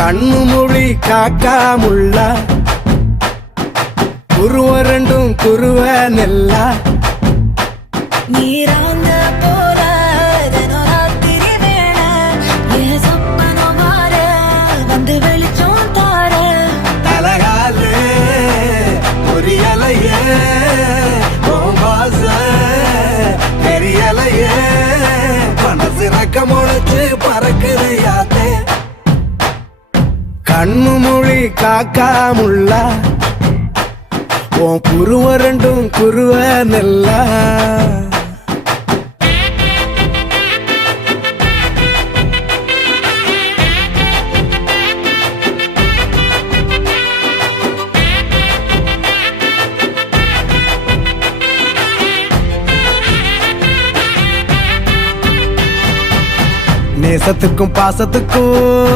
கண்ணு மொழி காக்காமுள்ள குருவ ரெண்டும் குருவ நெல்லா நீராங்க போல தினராத்திரி வேண என் சொப்பனம் மாற வந்து வெளிச்சம் தார தலகாலே பொரியலையே வாச பெரியலையே மனசு ரக்க முளைச்சு பறக்குது யாத்தே கண்ணு மொழி காக்காமுள்ள உன் குருவ ரெண்டும் குருவ நெல்லா நேசத்துக்கும் பாசத்துக்கும்